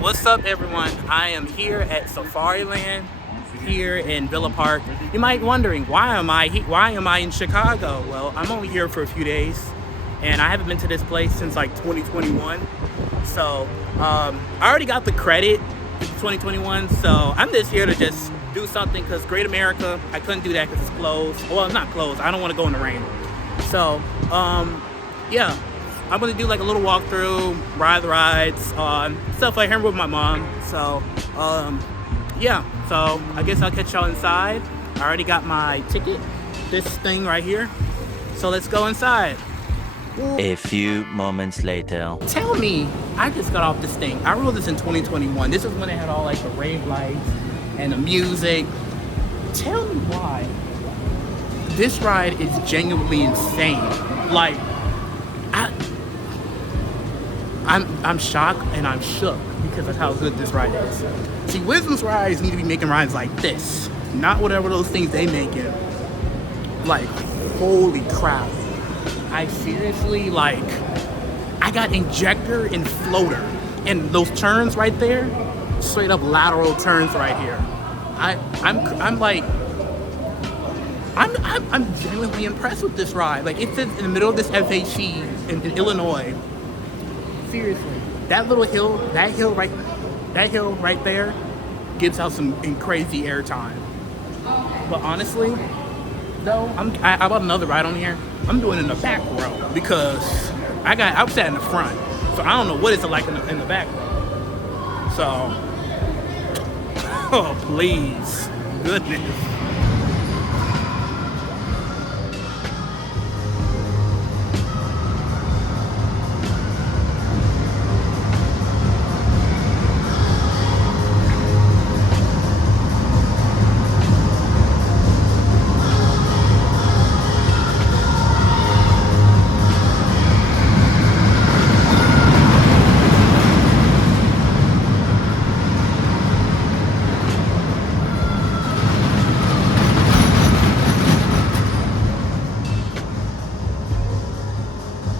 What's up, everyone? I am here at Safariland here in Villa Park. You might be wondering, why am I in Chicago? Well, I'm only here for a few days and I haven't been to this place since like 2021. So I already got the credit in 2021, so I'm just here to just do something because Great America, I couldn't do that because it's closed. Well, not closed. I don't want to go in the rain. So yeah, I'm gonna do like a little walkthrough, ride the rides, stuff like here with my mom. So yeah, so I guess I'll catch y'all inside. I already got my ticket, this thing right here. So let's go inside. A few moments later. Tell me, I just got off this thing. I rode this in 2021. This is when they had all like the rave lights and the music. Tell me why this ride is genuinely insane. Like, I'm shocked and I'm shook because of how good this ride is. See, Wisdom's rides need to be making rides like this, not whatever those things they make it. Like, holy crap. I seriously, like, I got injector and floater, and those turns right there, straight up lateral turns right here. I'm genuinely impressed with this ride. Like, it's in the middle of this FHE in Illinois. Seriously, that little hill, that hill right there gives out some crazy airtime. But honestly, though, I bought another ride on here. I'm doing it in the back row because I sat in the front, so I don't know what it's like in the back row. So, oh please, goodness.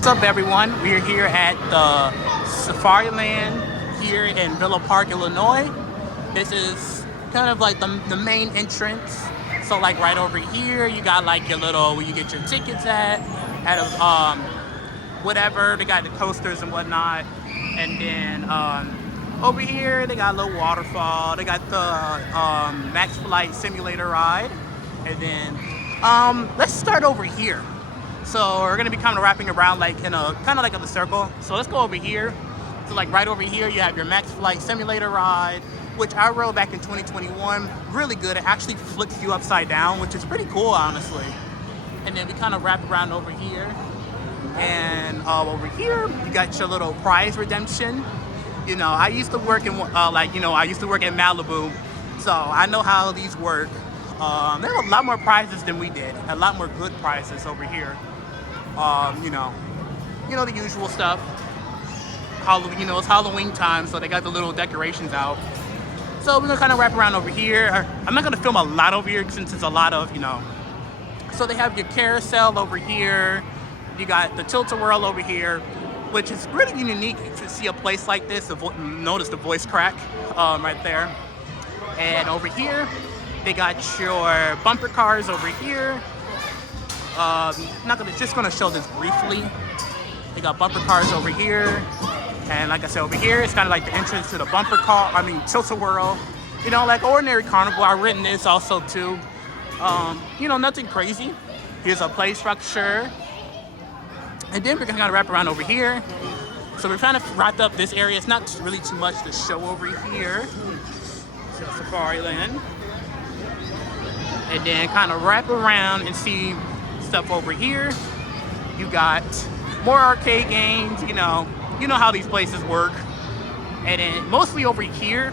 What's up, everyone? We're here at the Safariland here in Villa Park, Illinois. This is kind of like the main entrance. So like right over here, you got like your little, where you get your tickets at whatever. They got the coasters and whatnot. And then over here, they got a little waterfall. They got the Max Flight Simulator ride. And then let's start over here. So we're gonna be kind of wrapping around like in a kind of like in a circle. So let's go over here. So like right over here, you have your Max Flight Simulator ride, which I rode back in 2021. Really good. It actually flips you upside down, which is pretty cool, honestly. And then we kind of wrap around over here. And over here, you got your little prize redemption. You know, I used to work in I used to work in Malibu, so I know how these work. There are a lot more prizes than we did. A lot more good prizes over here. You know the usual stuff. Halloween, it's Halloween time, so they got the little decorations out. So we're gonna kind of wrap around over here. I'm not gonna film a lot over here since it's a lot of, So they have your carousel over here. You got the tilt-a-whirl over here, which is really unique to see a place like this. Notice the voice crack right there. And over here, they got your bumper cars over here. Just gonna show this briefly. They got bumper cars over here. And like I said, over here, it's kind of like the entrance to the tilt-a-whirl. Like ordinary carnival. I've ridden this also too. Nothing crazy. Here's a play structure. And then we're gonna kind of wrap around over here. So we're trying to wrap up this area. It's not really too much to show over here. So Safariland. And then kind of wrap around and see stuff over here. You got more arcade games, you know how these places work. And then mostly over here,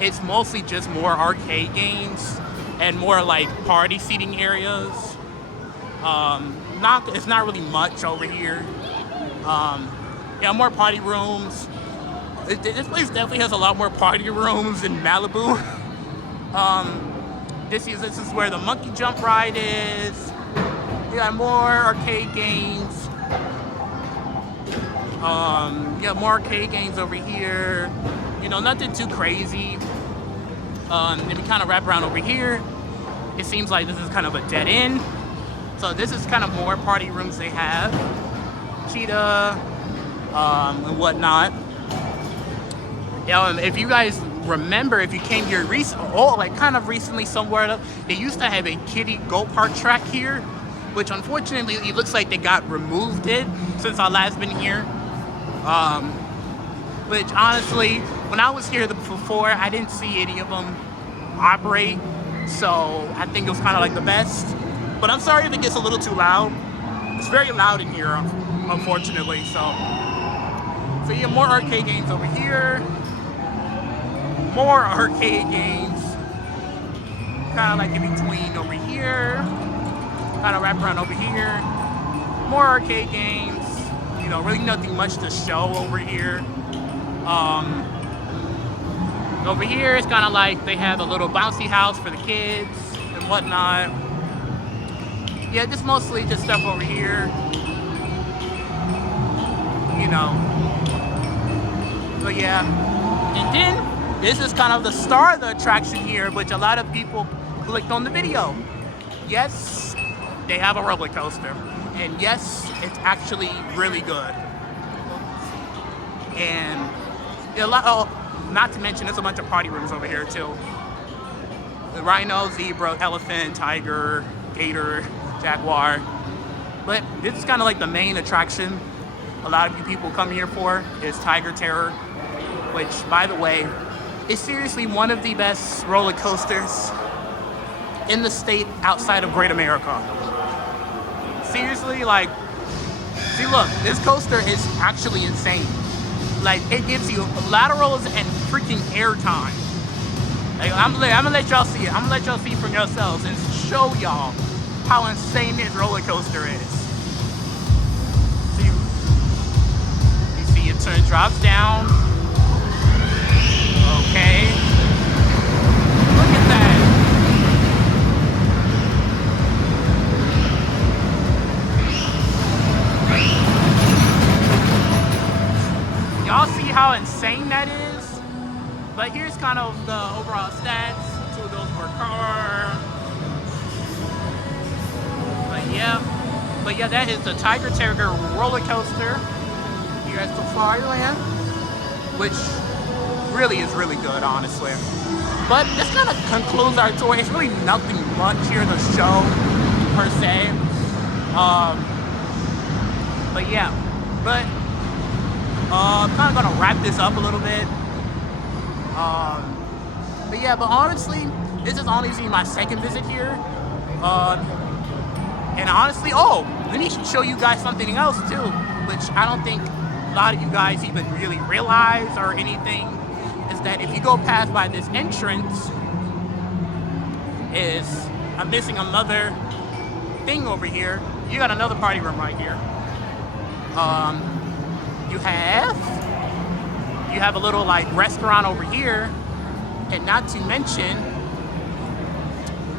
it's mostly just more arcade games and more like party seating areas. It's not really much over here. More party rooms. This place definitely has a lot more party rooms than Malibu. This is where the monkey jump ride is. You got more arcade games. More arcade games over here. You know, nothing too crazy. Then we kind of wrap around over here. It seems like this is kind of a dead end. So this is kind of more party rooms they have. Cheetah, and whatnot. If you guys remember, if you came here recently somewhere, they used to have a kiddie go-kart track here, which unfortunately it looks like they got removed it since I last been here. Which honestly, when I was here before, I didn't see any of them operate, so I think it was kind of like the best. But I'm sorry if it gets a little too loud. It's very loud in here, unfortunately. So you have more arcade games over here. More arcade games. Kind of like in between over here. Kind of wrap around over here. More arcade games. You know, really nothing much to show over here. Over here, it's kind of like they have a little bouncy house for the kids and whatnot. Yeah, just mostly just stuff over here. You know. But yeah. And then, this is kind of the star of the attraction here, which a lot of people clicked on the video. Yes, they have a roller coaster. And yes, it's actually really good. And not to mention, there's a bunch of party rooms over here too. The rhino, zebra, elephant, tiger, gator, jaguar. But this is kind of like the main attraction a lot of you people come here for is Tiger Terror, which, by the way, is seriously one of the best roller coasters in the state outside of Great America. Seriously, like, see, look, this coaster is actually insane. Like, it gives you laterals and freaking air time. Like, I'm gonna let y'all see it. I'm gonna let y'all see for yourselves and show y'all how insane this roller coaster is. See, you see it drops down. Okay. Look at that. Y'all see how insane that is? But here's kind of the overall stats. 2 of those per car. But yeah, that is the Tiger Terror roller coaster here at Offride, which really is really good, honestly. But this kind of concludes our tour. It's really nothing much here to show per se. But yeah, I'm kind of gonna wrap this up a little bit. But honestly, this is honestly my second visit here. And honestly, let me show you guys something else too, which I don't think a lot of you guys even really realize or anything, is that if you go past by this entrance, I'm missing another thing over here. You got another party room right here. You have a little like restaurant over here, and not to mention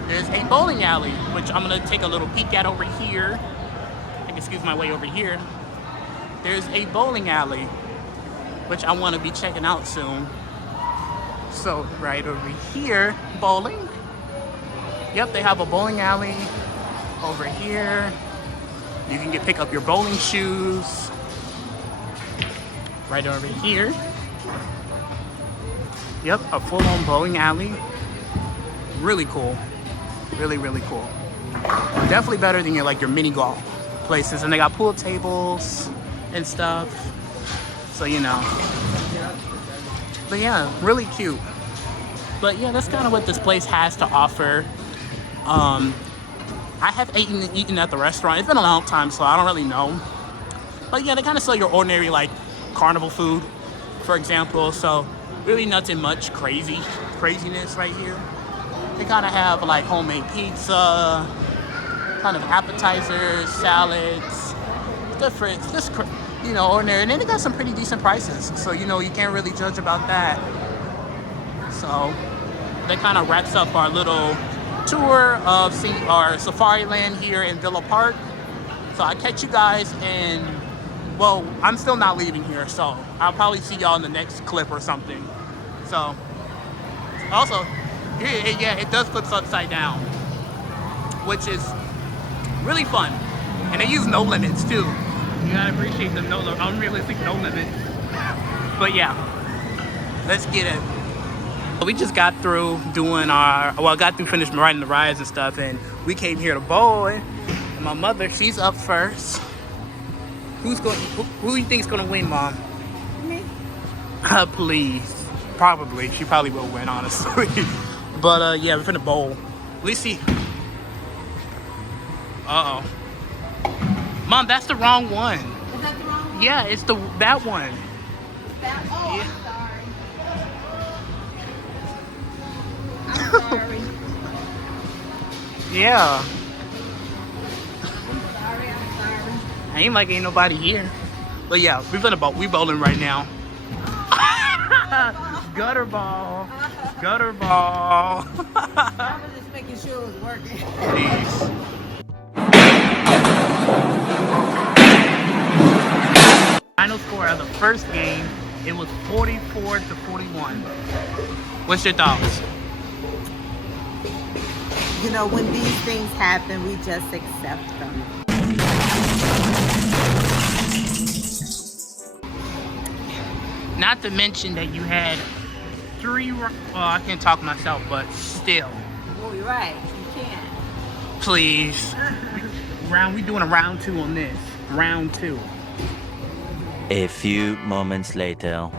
there's a bowling alley, which I'm gonna take a little peek at over here. I can excuse my way over here. There's a bowling alley, which I want to be checking out soon. So right over here, bowling. Yep, they have a bowling alley over here. You can pick up your bowling shoes. Right over here. Yep, a full-on bowling alley. Really cool. Really, really cool. Definitely better than your mini golf places. And they got pool tables and stuff. So, you know. But yeah, really cute. But yeah, that's kind of what this place has to offer. I have eaten at the restaurant. It's been a long time, so I don't really know. But yeah, they kind of sell your ordinary, like, carnival food, for example. So really nothing much craziness right here. They kind of have like homemade pizza, kind of appetizers, salads, different, just ordinary. And then they got some pretty decent prices, so you can't really judge about that. So that kind of wraps up our little tour of our Safari Land here in Villa Park. So I catch you guys I'm still not leaving here, so I'll probably see y'all in the next clip or something. So, also, it does flip upside down, which is really fun. And they use no limits too. You gotta appreciate the unrealistic no limits. But yeah, let's get it. We just got through doing finished riding the rides and stuff, and we came here to bowl. And my mother, she's up first. Who do you think's gonna win, Mom? Me. Please. Probably. She probably will win, honestly. But yeah, we're finna bowl. Let's see. Uh-oh. Mom, that's the wrong one. Is that the wrong one? Yeah, it's that one. Oh, Yeah. I'm sorry. Yeah. I'm sorry. Ain't like ain't nobody here. But yeah, we bowling right now. Gutter ball. Gutter ball. I was just making sure it was working. Please. Final score of the first game, it was 44-41. What's your thoughts? You know, when these things happen, we just accept them. Not to mention that you had I can't talk myself, but still. Well, you're right. You can't. Please. We doing a round 2 on this. Round 2. A few moments later.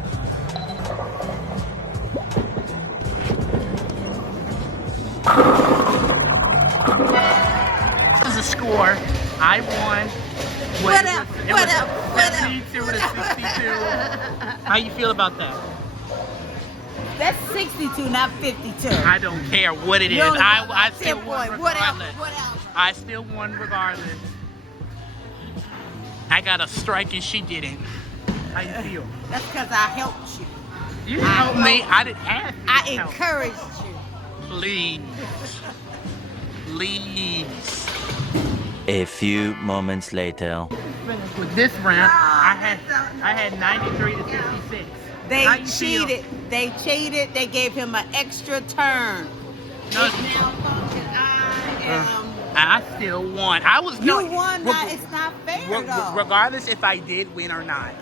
This is the score. I won. What up? It was 72 to 62. How you feel about that? That's 62, not 52. I don't care what it is. No, no, I still 10 won point. What else? regardless. What else? I still won regardless. I got a strike and she didn't. How you feel? That's because I helped you. You helped me. I didn't ask you I to help. encouraged you. Please. Please. A few moments later. With this round, I had 93 to 66. They How you feel? cheated. They cheated. They gave him an extra turn. No. It now functions. I still won. You won. It's not fair though. Regardless if I did win or not,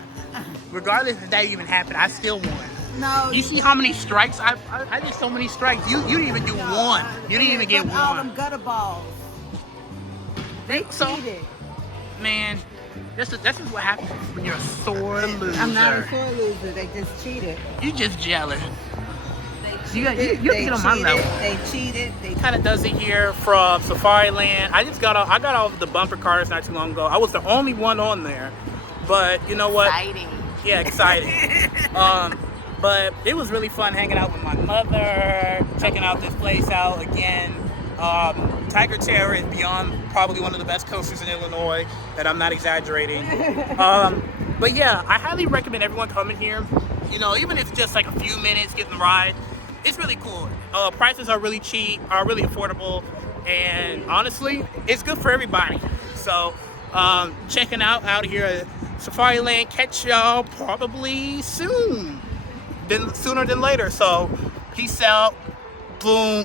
regardless if that even happened, I still won. No. You see how many strikes I did? So many strikes. You didn't even do one. You didn't even get With all them one. gutter balls. They cheated. Man, this is what happens when you're a sore loser. I'm not a sore loser. They just cheated. You just jealous. They You cheated. get on my level. They cheated. They Kind of does it here from Safari Land. I got off the bumper cars not too long ago. I was the only one on there, but you know what? exciting. Yeah, exciting. But it was really fun hanging out with my mother, checking out this place out again. Tiger Terror is beyond probably one of the best coasters in Illinois, and I'm not exaggerating. But yeah, I highly recommend everyone coming here. You know, even if it's just like a few minutes getting the ride, it's really cool. Prices are really cheap, are really affordable, and honestly, it's good for everybody. So, checking out here at Safari Land. Catch y'all probably sooner than later. So, peace out. Boom.